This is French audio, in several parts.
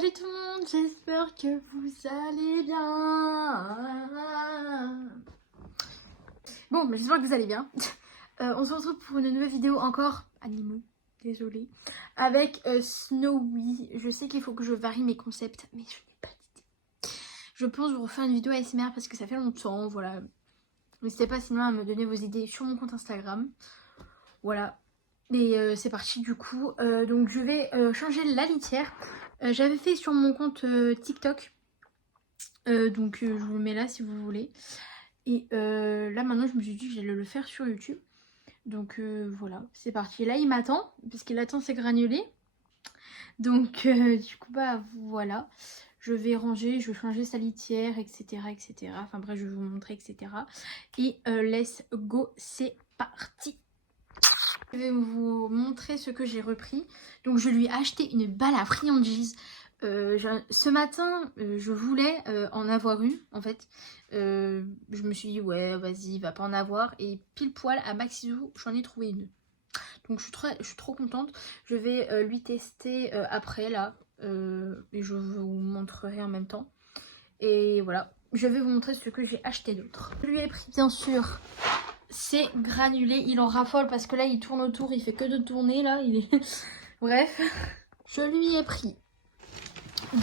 Salut tout le monde, j'espère que vous allez bien. Bon, j'espère que vous allez bien. On se retrouve pour une nouvelle vidéo encore animaux, désolée, avec Snowy. Je sais qu'il faut que je varie mes concepts, mais je n'ai pas d'idée. Je pense vous refaire une vidéo ASMR parce que ça fait longtemps, voilà. N'hésitez pas sinon à me donner vos idées sur mon compte Instagram. Voilà. Et c'est parti du coup. Donc je vais changer la litière. J'avais fait sur mon compte TikTok. Donc je vous le mets là si vous voulez. Et là maintenant je me suis dit que j'allais le faire sur YouTube. Donc voilà, c'est parti. Là il m'attend, puisqu'il attend ses granulés. Donc du coup bah voilà. Je vais ranger, je vais changer sa litière, etc. etc. Enfin bref, je vais vous montrer, etc. Et let's go, c'est parti. Je vais vous montrer ce que j'ai repris. Donc je lui ai acheté une balle à friandises. Ce matin, je voulais en avoir une en fait. Je me suis dit ouais vas-y, va pas en avoir. Et pile poil à Maxizou, j'en ai trouvé une. Donc je suis trop contente. Je vais lui tester après là. Et je vous montrerai en même temps. Et voilà, je vais vous montrer ce que j'ai acheté d'autre. Je lui ai pris bien sûr ces granulés. Il en raffole parce que là il tourne autour, il fait que de tourner là. Il est... Bref, je lui ai pris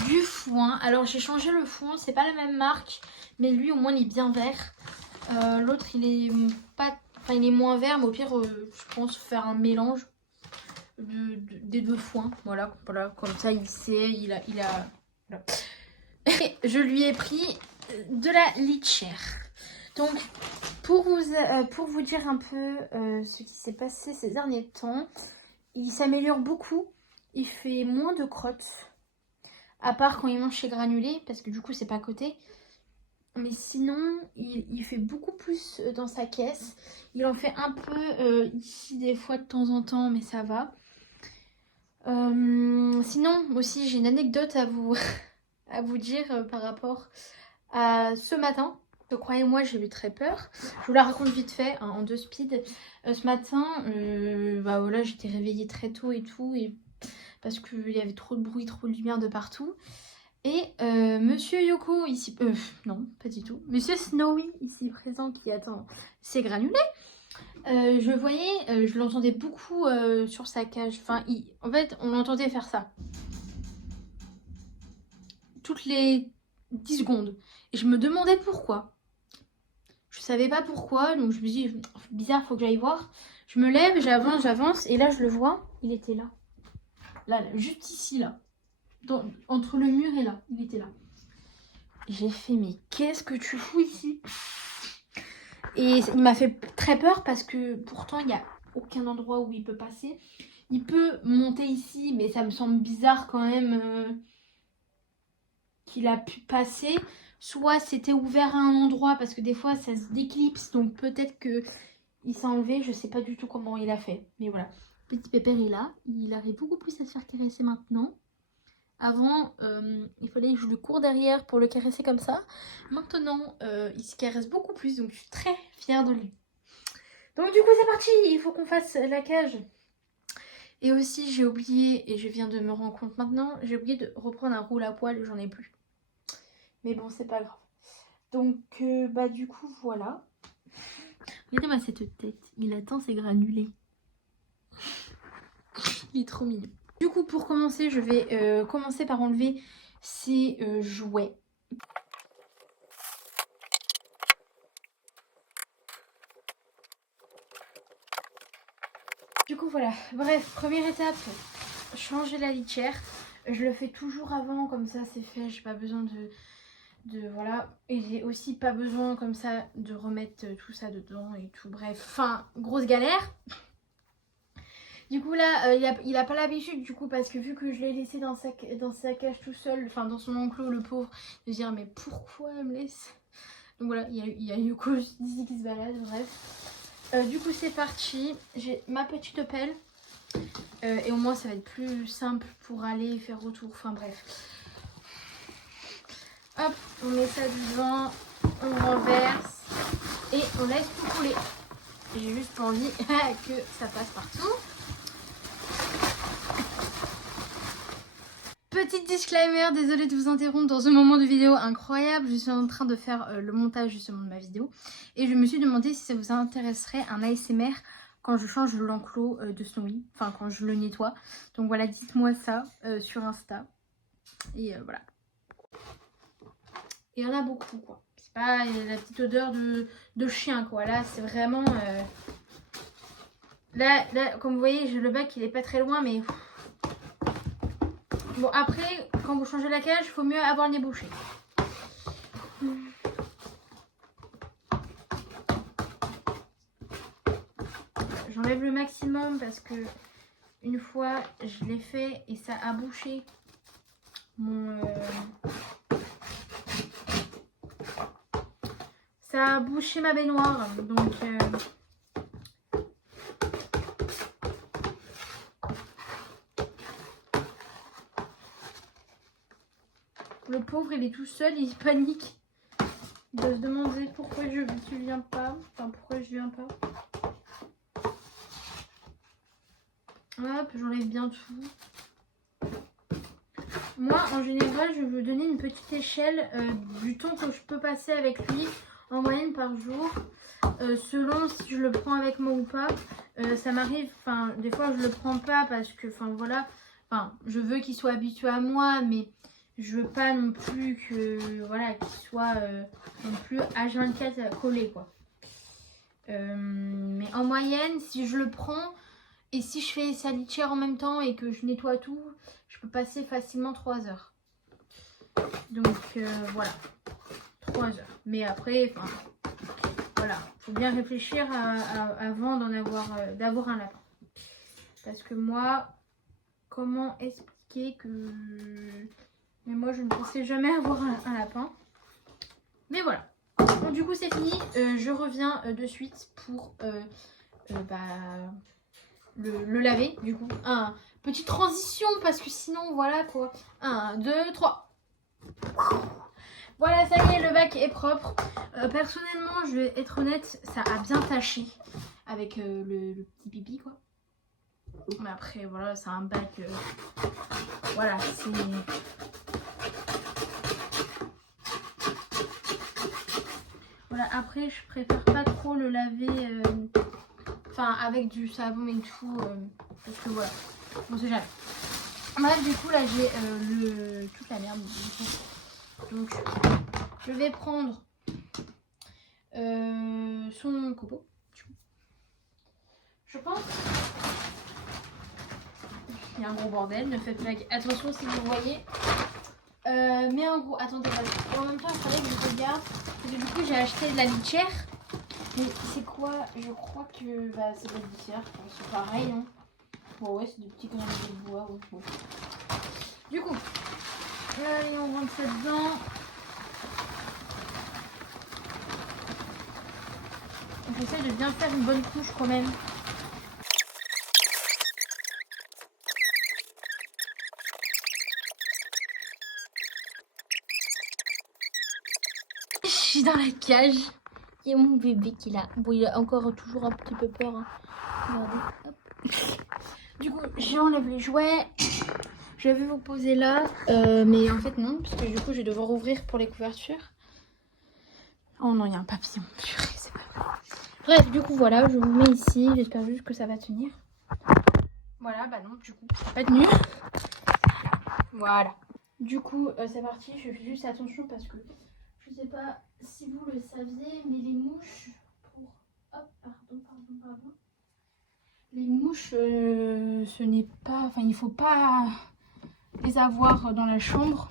du foin. Alors j'ai changé le foin, c'est pas la même marque, mais lui au moins il est bien vert. L'autre il est pas, enfin il est moins vert, mais au pire je pense faire un mélange des deux foins. Voilà, comme ça il sait, il a voilà. Et je lui ai pris de la litière. Donc pour vous dire un peu ce qui s'est passé ces derniers temps, il s'améliore beaucoup. Il fait moins de crottes. À part quand il mange chez Granulé, parce que du coup c'est pas à côté. Mais sinon, il fait beaucoup plus dans sa caisse. Il en fait un peu ici des fois de temps en temps, mais ça va. Sinon, aussi j'ai une anecdote à vous, à vous dire par rapport à ce matin. Croyez-moi, j'ai eu très peur. Je vous la raconte vite fait, hein, en deux speed. Ce matin, bah voilà, j'étais réveillée très tôt et tout, et parce qu'il y avait trop de bruit, trop de lumière de partout. Et Monsieur Yoko ici, non, pas du tout. Monsieur Snowy ici présent qui attend ses granulés. Je le voyais, je l'entendais beaucoup sur sa cage. Enfin, en fait, on l'entendait faire ça toutes les 10 secondes. Et je me demandais pourquoi. Je savais pas pourquoi, donc je me dis bizarre, faut que j'aille voir. Je me lève, j'avance, et là je le vois, il était là. Là, juste ici, là. Entre le mur et là, il était là. J'ai fait, mais qu'est-ce que tu fous ici? Et il m'a fait très peur parce que pourtant, il n'y a aucun endroit où il peut passer. Il peut monter ici, mais ça me semble bizarre quand même qu'il a pu passer. Soit c'était ouvert à un endroit parce que des fois, ça se déclipse. Donc peut-être qu'il s'est enlevé. Je sais pas du tout comment il a fait. Mais voilà. Petit pépère est là. Il arrive beaucoup plus à se faire caresser maintenant. Avant, il fallait que je le cours derrière pour le caresser comme ça. Maintenant, il se caresse beaucoup plus, donc je suis très fière de lui. Donc du coup, c'est parti, il faut qu'on fasse la cage. Et aussi, j'ai oublié, et je viens de me rendre compte maintenant, j'ai oublié de reprendre un roule à poil, j'en ai plus. Mais bon, c'est pas grave. Donc, bah du coup, voilà. Regardez-moi cette tête, il attend ses granulés. Il est trop mignon. Du coup, pour commencer, je vais commencer par enlever ces jouets. Du coup, voilà. Bref, première étape, changer la litière. Je le fais toujours avant, comme ça c'est fait. J'ai pas besoin voilà. Et j'ai aussi pas besoin comme ça de remettre tout ça dedans et tout. Bref, enfin, grosse galère. Du coup là, il a pas l'habitude du coup parce que vu que je l'ai laissé dans sa cage tout seul, enfin dans son enclos, le pauvre, de dire mais pourquoi elle me laisse? Donc voilà, il y a Yoko ici qui se balade, bref. Du coup c'est parti, j'ai ma petite pelle et au moins ça va être plus simple pour aller et faire retour, enfin bref. Hop, on met ça devant, on renverse et on laisse tout couler. J'ai juste envie que ça passe partout. Petit disclaimer, désolée de vous interrompre dans ce moment de vidéo incroyable. Je suis en train de faire le montage justement de ma vidéo. Et je me suis demandé si ça vous intéresserait un ASMR quand je change l'enclos de Snowy. Enfin, quand je le nettoie. Donc voilà, dites-moi ça sur Insta. Et voilà. Il y en a beaucoup quoi. C'est pas la petite odeur de chien quoi. Là, c'est vraiment... Là, comme vous voyez, le bac il est pas très loin mais... Bon après, quand vous changez la cage, il faut mieux avoir le nez bouché. J'enlève le maximum parce que une fois je l'ai fait et ça a bouché mon... Ça a bouché ma baignoire donc... Le pauvre, il est tout seul, il panique. Il doit se demander pourquoi tu viens pas. Enfin, pourquoi je viens pas. Hop, j'enlève bien tout. Moi, en général, je veux donner une petite échelle du temps que je peux passer avec lui en moyenne par jour. Selon si je le prends avec moi ou pas. Ça m'arrive, enfin, des fois, je le prends pas parce que, enfin, voilà. Enfin, je veux qu'il soit habitué à moi, mais... Je veux pas non plus que voilà qu'il soit non plus H24 collé quoi. Mais en moyenne, si je le prends et si je fais sa litière en même temps et que je nettoie tout, je peux passer facilement 3 heures. Donc voilà, 3 heures. Mais après, voilà, faut bien réfléchir avant d'avoir un lapin. Parce que moi, comment expliquer que... Mais moi, je ne pensais jamais avoir un lapin. Mais voilà. Bon, du coup, c'est fini. Je reviens de suite pour le laver. Du coup, petite transition parce que sinon, voilà quoi. 1, 2, 3. Voilà, ça y est, le bac est propre. Personnellement, je vais être honnête, ça a bien taché avec le petit pipi quoi. Mais après, voilà, c'est un bac. Voilà, c'est... Voilà, après je préfère pas trop le laver avec du savon et tout parce que voilà, on sait jamais. Bref, du coup là j'ai toute la merde donc je vais prendre son copeau. Je pense il y a un gros bordel, ne faites pas attention si vous voyez. Mais en gros, attendez, en même temps il fallait que je regarde. Parce que du coup j'ai acheté de la litière. Mais c'est quoi? Je crois que c'est de la litière. C'est pareil. Hein. Bon ouais, c'est des petits granulés de bois. Ouais. Bon. Du coup, allez on rentre ça dedans. On essaie de bien faire une bonne couche quand même. Je suis dans la cage. Il y a mon bébé qui est là. Bon, il a encore toujours un petit peu peur. Hein. Regardez. Hop. Du coup, j'enlève les jouets. Je vais vous poser là. Mais en fait, non. Parce que du coup, je vais devoir ouvrir pour les couvertures. Oh non, il y a un papillon. Purée, c'est pas vrai. Bref, du coup, voilà. Je vous mets ici. J'espère juste que ça va tenir. Voilà, bah non, du coup, ça n'a pas tenu. Voilà. Du coup, c'est parti. Je fais juste attention parce que je sais pas si vous le saviez, mais les mouches pour... Hop, pardon. Les mouches, ce n'est pas... Enfin, il faut pas les avoir dans la chambre.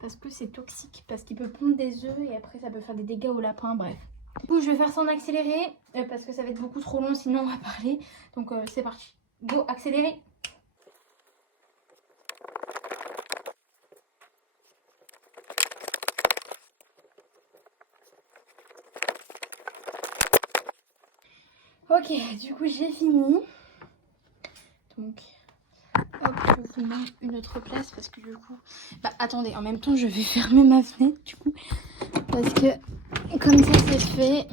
Parce que c'est toxique. Parce qu'il peut pondre des œufs et après ça peut faire des dégâts au lapin, bref. Du coup, je vais faire ça en accéléré parce que ça va être beaucoup trop long sinon on va parler. Donc c'est parti. Go, accéléré. Ok, du coup j'ai fini. Donc, hop, je vous mets une autre place parce que du coup... Bah attendez, en même temps je vais fermer ma fenêtre du coup. Parce que comme ça c'est fait.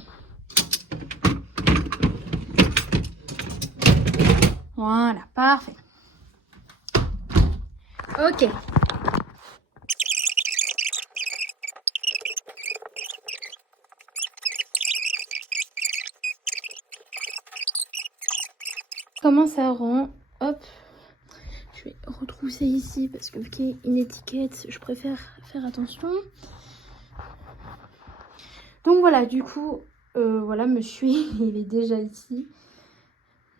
Voilà, parfait. Ok. Comment ça rend? Hop. Je vais retrousser ici parce que vu qu'il y a une étiquette, je préfère faire attention. Donc voilà, du coup, voilà, monsieur, il est déjà ici.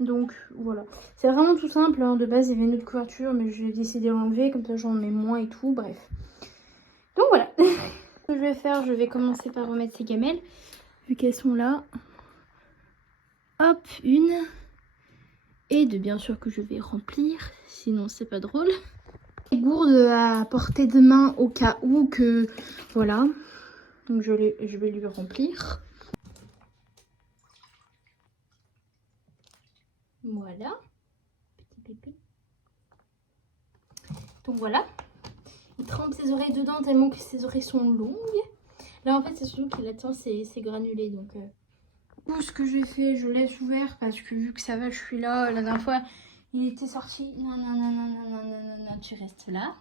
Donc voilà, c'est vraiment tout simple, hein. De base il y avait une autre couverture mais j'ai décidé de l'enlever, comme ça j'en mets moins et tout, bref. Donc voilà. Ce que je vais faire, je vais commencer par remettre ces gamelles, vu qu'elles sont là. Hop, une. Et de bien sûr que je vais remplir, sinon c'est pas drôle. Les gourdes à portée de main au cas où que... Voilà. Donc je vais lui remplir. Voilà. Petit pépé. Donc voilà. Il trempe ses oreilles dedans tellement que ses oreilles sont longues. Là en fait c'est surtout qu'il attend ses granulés. Donc tout ce que j'ai fait, je laisse ouvert parce que vu que ça va, je suis là. La dernière fois, il était sorti. Non, non, non, non, non, non, non, non, tu restes là.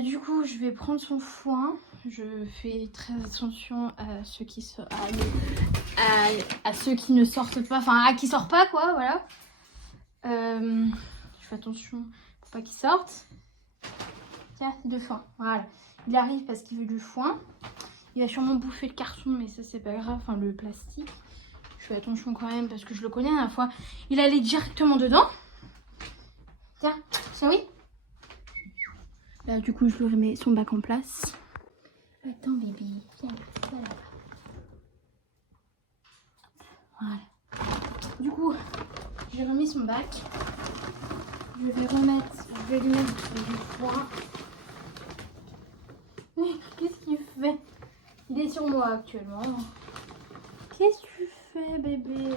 Du coup, je vais prendre son foin. Je fais très attention à ceux qui à ceux qui ne sortent pas, enfin à qui sortent pas quoi, voilà. Je fais attention pour pas qu'ils sortent. Tiens, de foin, voilà. Il arrive parce qu'il veut du foin. Il va sûrement bouffer le carton, mais ça c'est pas grave, enfin le plastique. Je fais attention quand même parce que je le connais. La dernière fois, il allait directement dedans. Tiens, ça oui. Là, du coup, je lui remets son bac en place. Attends, bébé, viens là. Voilà. Du coup, j'ai remis son bac. Je vais lui mettre du foin. Qu'est-ce qu'il fait? Il est sur moi actuellement. Qu'est-ce que tu fais, bébé?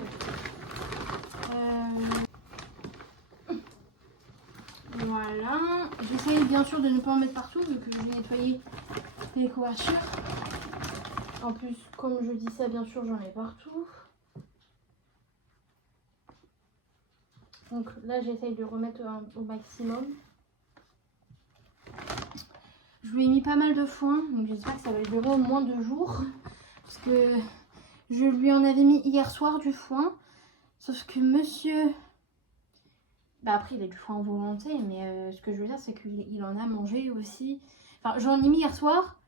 Voilà. J'essaye bien sûr de ne pas en mettre partout vu que je vais nettoyer les couvertures. En plus, comme je dis ça, bien sûr, j'en ai partout. Donc là, j'essaye de remettre au maximum. Je lui ai mis pas mal de foin, donc j'espère que ça va durer au moins 2 jours. Parce que je lui en avais mis hier soir du foin. Sauf que monsieur... Bah après, il a du foin en volonté, mais ce que je veux dire, c'est qu'il en a mangé aussi. Enfin, j'en ai mis hier soir.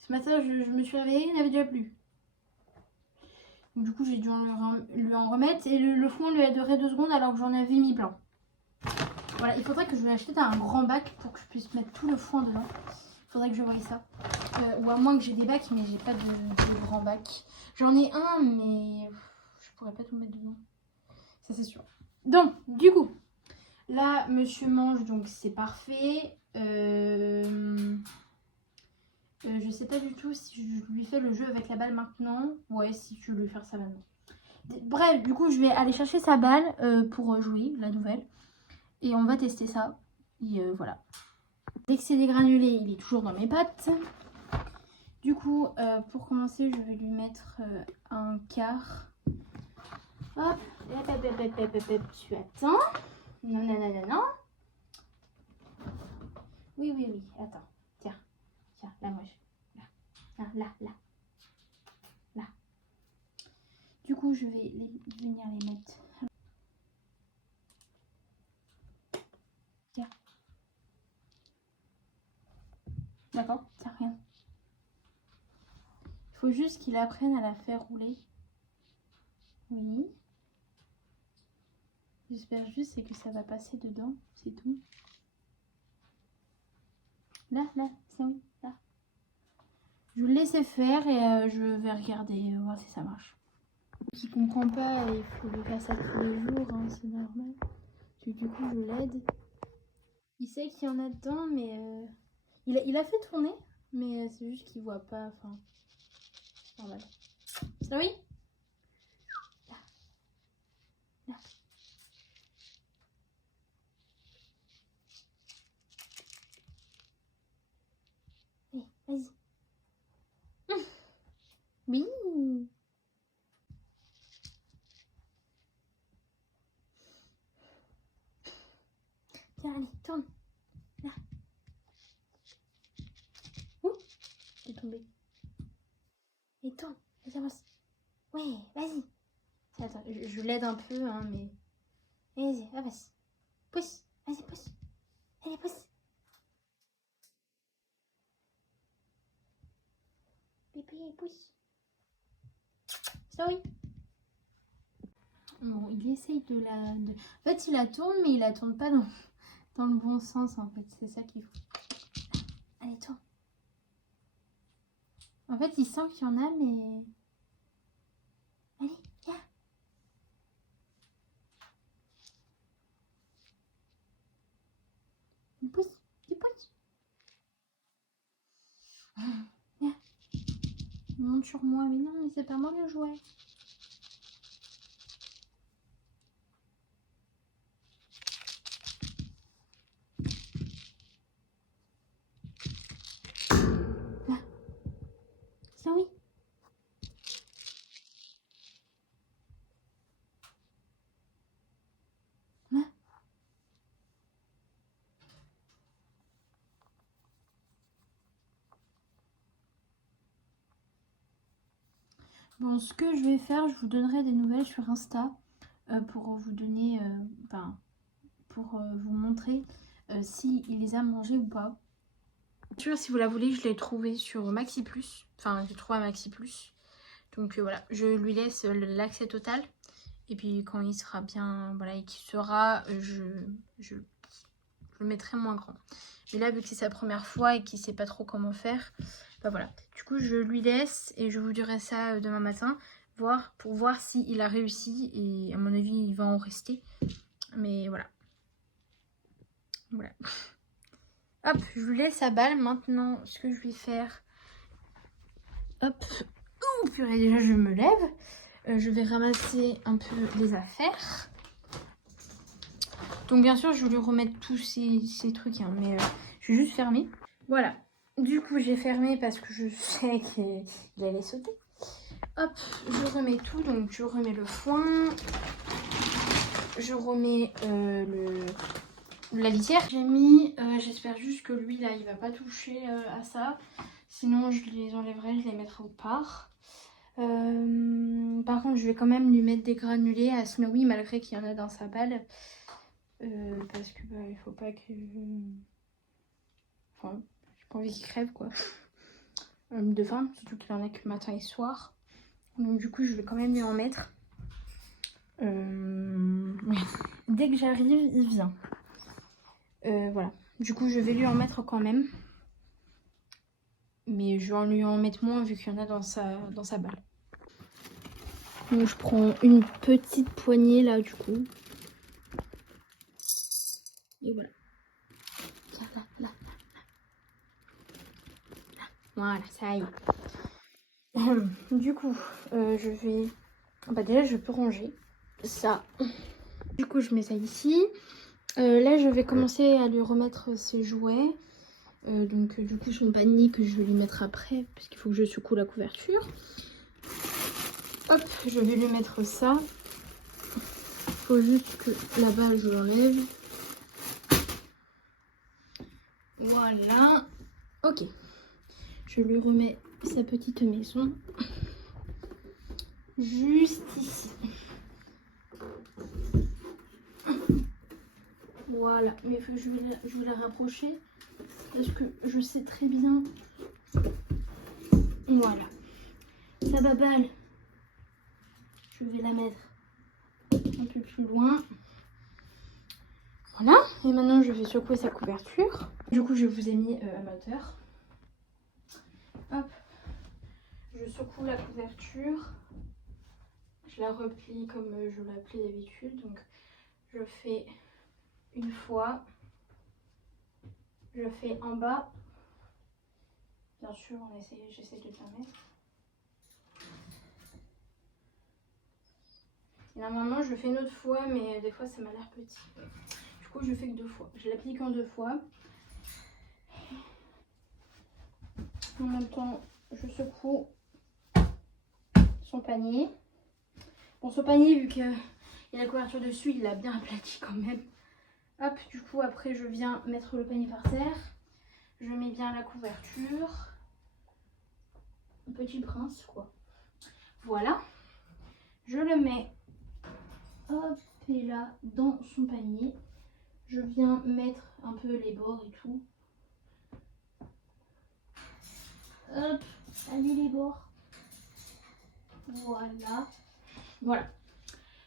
Ce matin, je me suis réveillée, il n'y avait déjà plus. Donc, du coup, j'ai dû lui en remettre. Et le foin lui a duré 2 secondes alors que j'en avais mis plein. Voilà, il faudrait que je lui achète un grand bac pour que je puisse mettre tout le foin dedans. Il faudrait que je voie ça. Ou à moins que j'ai des bacs, mais j'ai pas de grand bac. J'en ai un, mais je pourrais pas tout mettre dedans. Ça, c'est sûr. Donc, du coup, là, monsieur mange, donc c'est parfait. Je sais pas du tout si je lui fais le jeu avec la balle maintenant. Ouais, si tu veux lui faire ça maintenant. Bref, du coup, je vais aller chercher sa balle pour jouer, la nouvelle. Et on va tester ça. Et voilà. Dès que c'est dégranulé, il est toujours dans mes pattes. Du coup, pour commencer, je vais lui mettre un quart. Hop, tu attends. Non, non, non, non, non. Oui, oui, oui, attends. Tiens, tiens, là, moi, là. Du coup, je vais venir les mettre. Tiens. D'accord, tiens, rien. Il faut juste qu'il apprenne à la faire rouler. Oui. J'espère juste c'est que ça va passer dedans, c'est tout. Là, c'est oui, là. Je vais le laisser faire et je vais regarder, voir si ça marche. Qui comprend pas, il faut lui faire ça tous les jours, hein, c'est normal. Du coup, je l'aide. Il sait qu'il y en a dedans, mais il a fait tourner, mais c'est juste qu'il voit pas. Enfin, normal. Ah oui. Là. Allez, vas-y. Oui. Tiens, allez, tourne. tomber. Et tombe. Vas-y, avance. Ouais, vas-y. Attends, je l'aide un peu, hein, mais... Vas-y, avance. Pousse. Vas-y, pousse. Allez, pousse. Pépé, pousse. Sorry. Bon, il essaye de la... En fait, il la tourne, mais il la tourne pas dans le bon sens, en fait. C'est ça qu'il faut. Allez, tourne. En fait, il sent qu'il y en a, mais... Allez, viens. Il pousse, il pousse. Viens. Il monte sur moi, mais non, mais c'est pas moi le jouet. Là. Ça oui. Là. Bon, ce que je vais faire, je vous donnerai des nouvelles sur Insta pour vous donner, pour vous montrer s'il les a mangés ou pas. Bien sûr, si vous la voulez, je l'ai trouvée sur Maxi Plus. Enfin, j'ai trouvé à Maxi Plus. Donc voilà, je lui laisse l'accès total. Et puis quand il sera bien, voilà, et qu'il sera, je le mettrai moins grand. Mais là, vu que c'est sa première fois et qu'il sait pas trop comment faire, bah voilà. Du coup, je lui laisse et je vous dirai ça demain matin, pour voir s'il a réussi. Et à mon avis, il va en rester. Mais voilà. Voilà. Hop, je lui laisse sa balle. Maintenant, ce que je vais faire... Hop. Ouh, purée, déjà, je me lève. Je vais ramasser un peu les affaires. Donc bien sûr, je vais lui remettre tous ces trucs, hein, mais je vais juste fermer. Voilà. Du coup, j'ai fermé parce que je sais qu'il allait sauter. Hop, je remets tout. Donc je remets le foin. Je remets la litière. J'ai mis, j'espère juste que lui, là, il va pas toucher à ça. Sinon, je les enlèverai, je les mettrai autre part. Par contre, je vais quand même lui mettre des granulés à Snowy, malgré qu'il y en a dans sa balle. Parce que il faut pas que... Enfin, j'ai pas envie qu'il crève, quoi. De faim, surtout qu'il en a que matin et soir. Donc du coup, je vais quand même lui en mettre. Ouais. Dès que j'arrive, il vient. Voilà. Du coup, je vais lui en mettre quand même. Mais je vais lui en mettre moins vu qu'il y en a dans sa balle. Donc je prends une petite poignée là, du coup. Et voilà. Là. Voilà, ça y est. Du coup, je vais... Bah déjà, je peux ranger ça. Du coup, je mets ça ici. Là, je vais commencer à lui remettre ses jouets. Donc, du coup, son panier que je vais lui mettre après, parce qu'il faut que je secoue la couverture. Hop, je vais lui mettre ça. Il faut juste que là-bas, je l'enlève. Voilà. Ok. Je lui remets sa petite maison. Juste ici. Voilà. Mais il faut que je vais la rapprocher. Parce que je sais très bien. Voilà. Sa baballe. Je vais la mettre un peu plus loin. Voilà. Et maintenant, je vais secouer sa couverture. Du coup, je vous ai mis amateur. Hop. Je secoue la couverture. Je la replie comme je la plie d'habitude. Donc, je fais une fois. Je fais en bas. Bien sûr, j'essaie de bien mettre. Et normalement, je fais une autre fois, mais des fois, ça m'a l'air petit. Du coup, je fais que 2 fois. Je l'applique en 2 fois. En même temps, je secoue son panier. Bon, ce panier, vu qu'il y a la couverture dessus, il l'a bien aplati quand même. Hop, du coup, après, je viens mettre le panier par terre. Je mets bien la couverture. petit prince quoi. Voilà. Je le mets hop et là dans son panier. Je viens mettre un peu les bords et tout. Hop, allez les bords. Voilà. Voilà.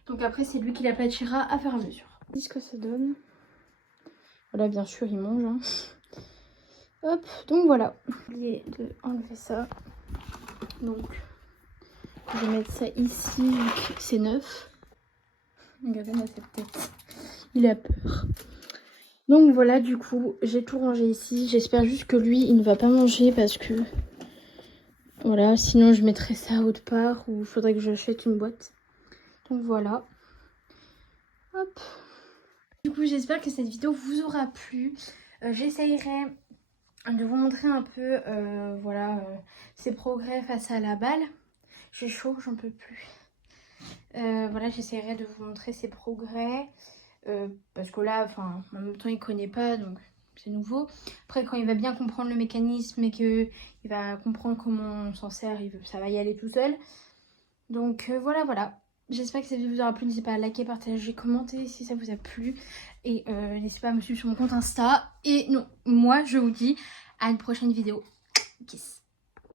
Donc après c'est lui qui l'aplatira à faire à mesure. Qu'est-ce que ça donne? Voilà, bien sûr il mange. Hein. Hop, donc voilà. J'ai oublié de enlever ça. Donc je vais mettre ça ici vu que c'est neuf. Regardez-moi cette tête. Il a peur. Donc voilà, du coup, j'ai tout rangé ici. J'espère juste que lui, il ne va pas manger parce que... Voilà, sinon je mettrais ça autre part ou il faudrait que j'achète une boîte. Donc voilà. Hop. Du coup, j'espère que cette vidéo vous aura plu. J'essayerai de vous montrer un peu, ses progrès face à la balle. J'ai chaud, j'en peux plus. Voilà, j'essaierai de vous montrer ses progrès. Parce que là, en même temps, il connaît pas, donc c'est nouveau. Après, quand il va bien comprendre le mécanisme et qu'il va comprendre comment on s'en sert, ça va y aller tout seul. Donc voilà. J'espère que cette vidéo vous aura plu. N'hésitez pas à liker, partager, commenter si ça vous a plu. Et n'hésitez pas à me suivre sur mon compte Insta. Et non, moi, je vous dis à une prochaine vidéo. Kiss.